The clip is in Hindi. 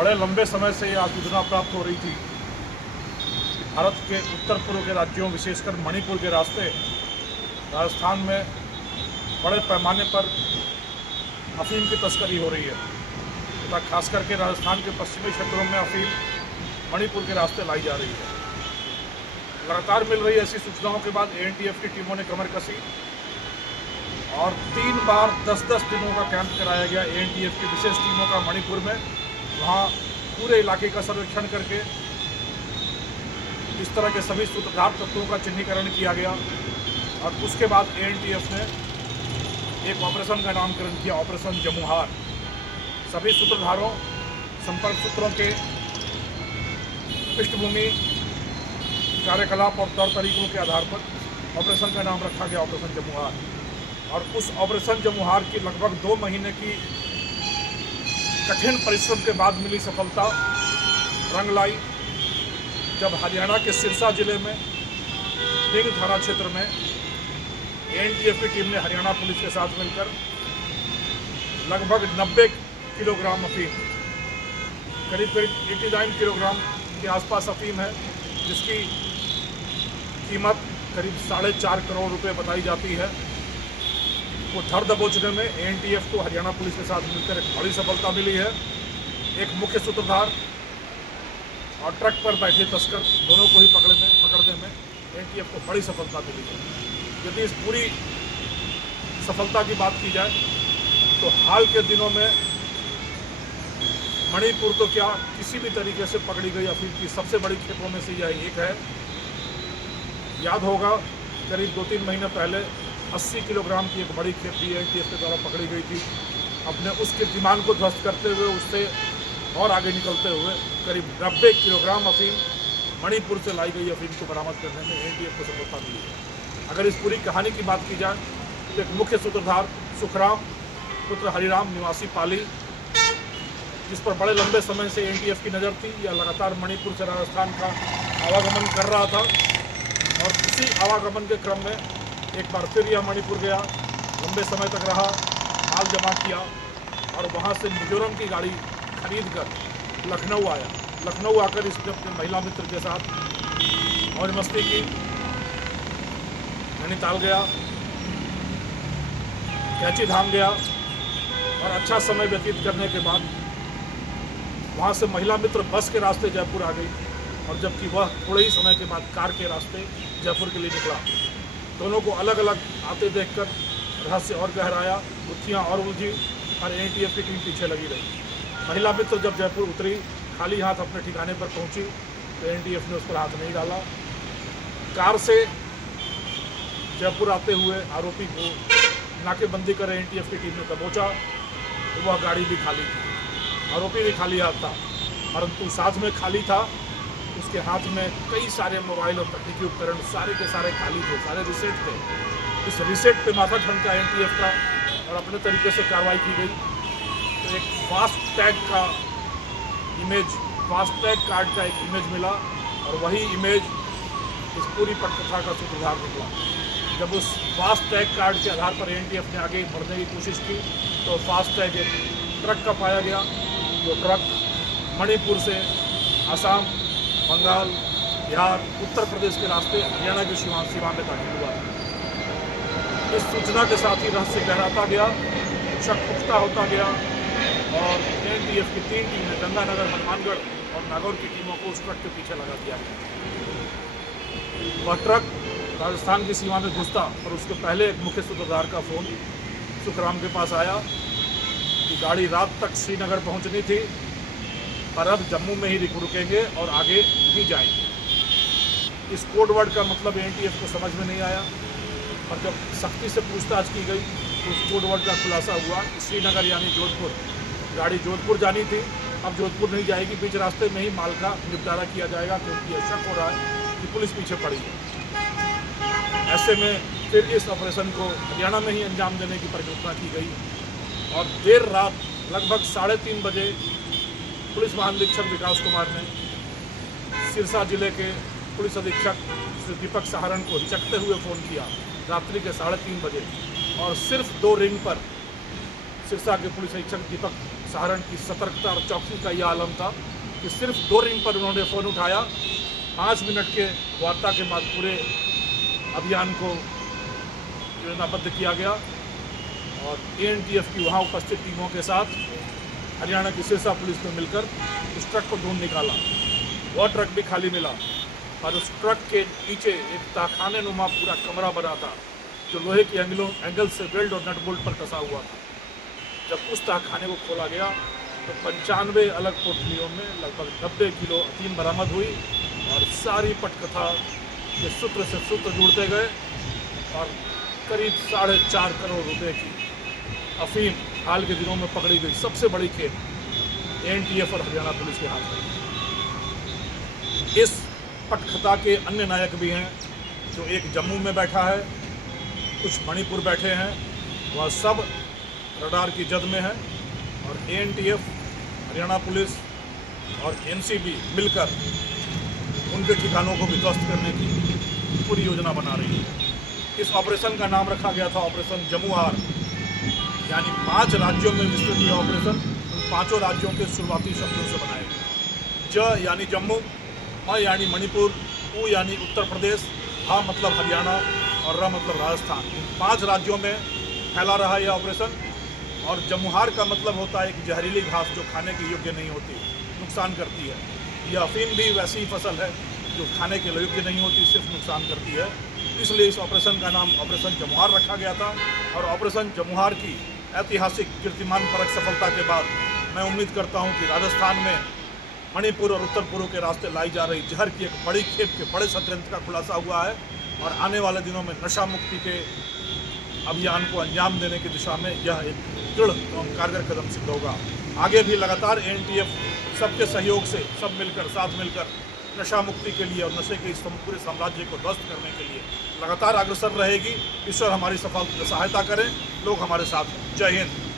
बड़े लंबे समय से यह सूचना प्राप्त हो रही थी। भारत के उत्तर पूर्व के राज्यों, विशेषकर मणिपुर के रास्ते राजस्थान में बड़े पैमाने पर अफीम की तस्करी हो रही है तथा खास करके राजस्थान के पश्चिमी क्षेत्रों में अफीम मणिपुर के रास्ते लाई जा रही है। लगातार मिल रही ऐसी सूचनाओं के बाद एएनटीएफ की टीमों ने कमर कसी और 3 बार 10-10 दिनों का कैंप कराया गया एएनटीएफ की विशेष टीमों का मणिपुर में। वहाँ पूरे इलाके का सर्वेक्षण करके इस तरह के सभी सूत्रधार तत्वों का चिन्हीकरण किया गया और उसके बाद एएनटीएफ ने एक ऑपरेशन का नामकरण किया, ऑपरेशन जमुहार। सभी सूत्रधारों, संपर्क सूत्रों के पृष्ठभूमि, कार्यकलाप और तौर तरीकों के आधार पर ऑपरेशन का नाम रखा गया ऑपरेशन जमुहार। और उस ऑपरेशन जमुहार की लगभग 2 महीने की कठिन परिश्रम के बाद मिली सफलता रंग लाई जब हरियाणा के सिरसा जिले में ढिंग थाना क्षेत्र में एएनटीएफ की टीम ने हरियाणा पुलिस के साथ मिलकर लगभग 90 किलोग्राम अफीम, करीब 89 किलोग्राम के आसपास अफीम है, जिसकी कीमत करीब 4.5 करोड़ रुपए बताई जाती है। वो धर दबोचने में एएनटीएफ को हरियाणा पुलिस के साथ मिलकर एक बड़ी सफलता मिली है। एक मुख्य सूत्रधार और ट्रक पर बैठे तस्कर दोनों को ही पकड़ने में एएनटीएफ को बड़ी सफलता मिली है। यदि इस पूरी सफलता की बात की जाए तो हाल के दिनों में मणिपुर तो क्या, किसी भी तरीके से पकड़ी गई अफीम की सबसे बड़ी खेपों में से यह एक है। याद होगा करीब 2-3 महीने पहले 80 किलोग्राम की एक बड़ी खेप भी एएनटीएफ के द्वारा पकड़ी गई थी। अपने उस कीर्तिमान को ध्वस्त करते हुए, उससे और आगे निकलते हुए करीब 90 किलोग्राम अफीम, मणिपुर से लाई गई अफीम को बरामद करने में एएनटीएफ को सफलता मिली है। अगर इस पूरी कहानी की बात की जाए तो एक मुख्य सूत्रधार सुखराम पुत्र हरिराम निवासी पाली, जिस पर बड़े लंबे समय से एएनटीएफ की नज़र थी, या लगातार मणिपुर से राजस्थान का आवागमन कर रहा था और उसी आवागमन के क्रम में एक बार फिर यह मणिपुर गया, लंबे समय तक रहा, माल जमा किया और वहाँ से मिजोरम की गाड़ी खरीद कर लखनऊ आया। लखनऊ आकर इसने अपने महिला मित्र के साथ मौज मस्ती की, नैनीताल गया, कैची धाम गया और अच्छा समय व्यतीत करने के बाद वहाँ से महिला मित्र बस के रास्ते जयपुर आ गई और जबकि वह थोड़े ही समय के बाद कार के रास्ते जयपुर के लिए निकला। दोनों को अलग अलग आते देखकर रहस्य और गहराया, गुत्थियाँ और उलझी और एएनटीएफ की टीम पीछे लगी रही। महिला मित्र जब जयपुर उतरी, खाली हाथ अपने ठिकाने पर पहुंची तो एएनटीएफ ने उस पर हाथ नहीं डाला। कार से जयपुर आते हुए आरोपी को नाकेबंदी कर एएनटीएफ की टीम ने दबोचा तो वह गाड़ी भी खाली थी, आरोपी भी खाली हाथ था, परंतु साथ में खाली था उसके हाथ में कई सारे मोबाइल और तकनीकी उपकरण, सारे के सारे खाली थे, सारे रिसेट थे। इस रिसेट पे माथा ठनका एएनटीएफ का और अपने तरीके से कार्रवाई की गई तो एक फास्ट टैग का इमेज, फास्ट टैग कार्ड का एक इमेज मिला और वही इमेज इस पूरी पटकथा का सूत्रधार निकला। जब उस फास्ट टैग कार्ड के आधार पर एएनटीएफ ने आगे बढ़ने की कोशिश की तो फास्ट टैग एक ट्रक का पाया गया, जो ट्रक मणिपुर से असम, बंगाल, बिहार, उत्तर प्रदेश के रास्ते हरियाणा की सीमा में दाखिल हुआ। इस सूचना के साथ ही रहस्य गहराता गया, शक पुख्ता होता गया और एएनटीएफ की 3 टीमें गंगानगर, हनुमानगढ़ और नागौर की टीमों को उस ट्रक के पीछे लगा दिया गया। वह ट्रक राजस्थान की सीमा में घुसता और उसके पहले एक मुख्य सूत्रधार का फ़ोन सुखराम के पास आया कि गाड़ी रात तक श्रीनगर पहुंचनी थी पर अब जम्मू में ही रुकेंगे और आगे भी जाएंगे। इस कोड वर्ड का मतलब एएनटीएफ को समझ में नहीं आया और जब सख्ती से पूछताछ की गई तो उस कोड वर्ड का खुलासा हुआ कि श्रीनगर यानी जोधपुर, गाड़ी जोधपुर जानी थी, अब जोधपुर नहीं जाएगी, बीच रास्ते में ही माल का निपटारा किया जाएगा क्योंकि यह शक हो रहा है कि पुलिस पीछे पड़ी है। ऐसे में फिर इस ऑपरेशन को हरियाणा में ही अंजाम देने की परिकल्पना की गई और देर रात लगभग 3:30 बजे पुलिस महानिरीक्षक विकास कुमार ने सिरसा जिले के पुलिस अधीक्षक श्री दीपक सहारण को हिचकते हुए फ़ोन किया रात्रि के 3:30 बजे और सिर्फ 2 रिंग पर सिरसा के पुलिस अधीक्षक दीपक सहारण की सतर्कता और चौकसी का यह आलम था कि सिर्फ 2 रिंग पर उन्होंने फ़ोन उठाया। 5 मिनट के वार्ता के बाद पूरे अभियान को योजनाबद्ध किया गया और एएनटीएफ की वहाँ उपस्थित टीमों के साथ हरियाणा की सिरसा पुलिस ने मिलकर उस ट्रक को ढूंढ निकाला। वह ट्रक भी खाली मिला और उस ट्रक के नीचे एक तहखाने नुमा पूरा कमरा बना था जो लोहे के एंगल से वेल्ड और नट बोल्ट पर कसा हुआ था। जब उस तहखाने को खोला गया तो 95 अलग पोटलियों में लगभग 90 किलो अफीम बरामद हुई और सारी पटकथा के सूत्र से सूत्र जुड़ते गए और करीब 4.5 करोड़ रुपए की अफीम हाल के दिनों में पकड़ी गई सबसे बड़ी खेप एएनटीएफ और हरियाणा पुलिस के हाथ में। इस पटकथा के अन्य नायक भी हैं, जो एक जम्मू में बैठा है, कुछ मणिपुर बैठे हैं, वह सब रडार की जद में है और एएनटीएफ, हरियाणा पुलिस और एनसीबी मिलकर उनके ठिकानों को भी ध्वस्त करने की पूरी योजना बना रही है। इस ऑपरेशन का नाम रखा गया था ऑपरेशन जमुहार, यानी 5 राज्यों में विस्तृत यह ऑपरेशन उन 5 राज्यों के शुरुआती शब्दों से बनाए गए। ज यानी जम्मू, म यानी मणिपुर, उ यानी उत्तर प्रदेश, हा मतलब हरियाणा और र मतलब राजस्थान। इन 5 राज्यों में फैला रहा यह ऑपरेशन। और जमुहार का मतलब होता है कि जहरीली घास जो खाने के योग्य नहीं होती, नुकसान करती है। यह अफीम भी वैसी ही फसल है जो खाने के योग्य नहीं होती, सिर्फ नुकसान करती है। इसलिए इस ऑपरेशन का नाम ऑपरेशन जमुहार रखा गया था। और ऑपरेशन जमुहार की ऐतिहासिक कीर्तिमान परक सफलता के बाद मैं उम्मीद करता हूं कि राजस्थान में मणिपुर और उत्तर पूर्व के रास्ते लाई जा रही जहर की एक बड़ी खेप के बड़े षड्यंत्र का खुलासा हुआ है और आने वाले दिनों में नशा मुक्ति के अभियान को अंजाम देने की दिशा में यह एक दृढ़ एवं कारगर कदम सिद्ध होगा। आगे भी लगातार एएनटीएफ सबके सहयोग से सब मिलकर साथ मिलकर नशा मुक्ति के लिए और नशे के इस पूरे साम्राज्य को ध्वस्त करने के लिए लगातार अग्रसर रहेगी। ईश्वर हमारी सफल सहायता करें, लोग हमारे साथ हैं। जय हिंद।